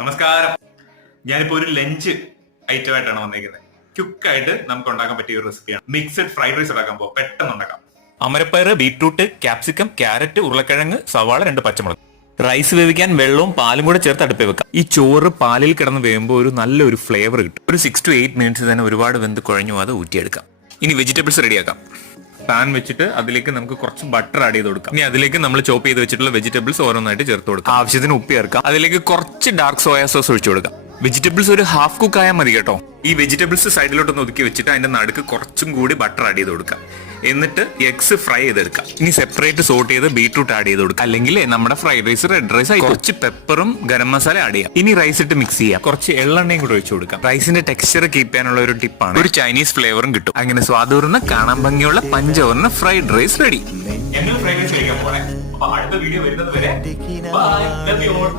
നമസ്കാരം. ഞാനിപ്പോ ഒരു ലഞ്ച് ഐറ്റം ആയിട്ടാണ് വന്നിരിക്കുന്നത്. ക്വിക്കായിട്ട് നമുക്ക് ഉണ്ടാക്കാൻ പറ്റിയ ഒരു റെസിപ്പിയാണ്. മിക്സഡ് ഫ്രൈഡ് റൈസ് ഉണ്ടാക്കാൻ പോകും. പെട്ടെന്ന് ഉണ്ടാക്കാം. അമരപ്പയർ, ബീട്രൂട്ട്, ക്യാപ്സിക്കം, ക്യാരറ്റ്, ഉരുളക്കിഴങ്ങ്, സവാള, 2 പച്ചമുളക്. റൈസ് വേവിക്കാൻ വെള്ളവും പാലും കൂടെ ചേർത്ത് അടുപ്പിൽ വെക്കാം. ഈ ചോറ് പാലിൽ കിടന്ന് വേകുമ്പോൾ ഒരു നല്ലൊരു ഫ്ലേവർ കിട്ടും. ഒരു 6 to 8 മിനിറ്റ്സ് തന്നെ ഒരുപാട് വെന്ത് കുഴഞ്ഞു അത് ഊറ്റിയെടുക്കാം. ഇനി വെജിറ്റബിൾസ് റെഡിയാക്കാം. പാൻ വെച്ചിട്ട് അതിലേക്ക് നമുക്ക് കുറച്ച് ബട്ടർ ആഡ് ചെയ്ത് കൊടുക്കാം. ഇനി അതിലേക്ക് നമ്മൾ ചോപ്പ് ചെയ്ത് വെച്ചിട്ടുള്ള വെജിറ്റബിൾസ് ഓരോന്നായിട്ട് ചേർത്ത് കൊടുക്കാം. ആവശ്യത്തിന് ഉപ്പ് ചേർക്കാം. അതിലേക്ക് കുറച്ച് ഡാർക്ക് സോയാ സോസ് ഒഴിച്ചു കൊടുക്കാം. വെജിറ്റബിൾസ് ഒരു ഹാഫ് കുക്ക് ആയാൽ മതി കേട്ടോ. ഈ വെജിറ്റബിൾസ് സൈഡിലോട്ടൊന്ന് ഒതുക്കി വെച്ചിട്ട് അതിന്റെ നടുക്ക് കുറച്ചും കൂടി ബട്ടർ ആഡ് ചെയ്ത് കൊടുക്കാം. എന്നിട്ട് എഗ്സ് ഫ്രൈ ചെയ്തെടുക്കാം. ഇനി സെപ്പറേറ്റ് സോട്ട് ചെയ്ത് ബീട്രൂട്ട് ആഡ് ചെയ്ത് കൊടുക്കാം. അല്ലെങ്കിൽ നമ്മുടെ ഫ്രൈഡ് റൈസ് റെഡ് റൈസ് ആയി. കുറച്ച് പെപ്പറും ഗരം മസാല ആഡ് ചെയ്യാം. ഇനി റൈസ് ഇട്ട് മിക്സ് ചെയ്യാം. കുറച്ച് എള്ളെണ്ണയും കൂടെ ഒഴിച്ചു കൊടുക്കാം. റൈസിന്റെ ടെക്സ്ചർ കീപ്പ് ചെയ്യാനുള്ള ഒരു ടിപ്പാണ്. ഒരു ചൈനീസ് ഫ്ലേവറും കിട്ടും. അങ്ങനെ സ്വാദൂർന്ന കാണാൻ ഭംഗിയുള്ള പഞ്ചവർണ്ണ ഫ്രൈഡ് റൈസ് റെഡി. ഞങ്ങൾ ഫ്രൈഡ് റൈസ് കഴിക്കാൻ പോണേ. അപ്പൊ അടുത്ത വീഡിയോ വരുന്നത് വരെ ബൈ. Love you all.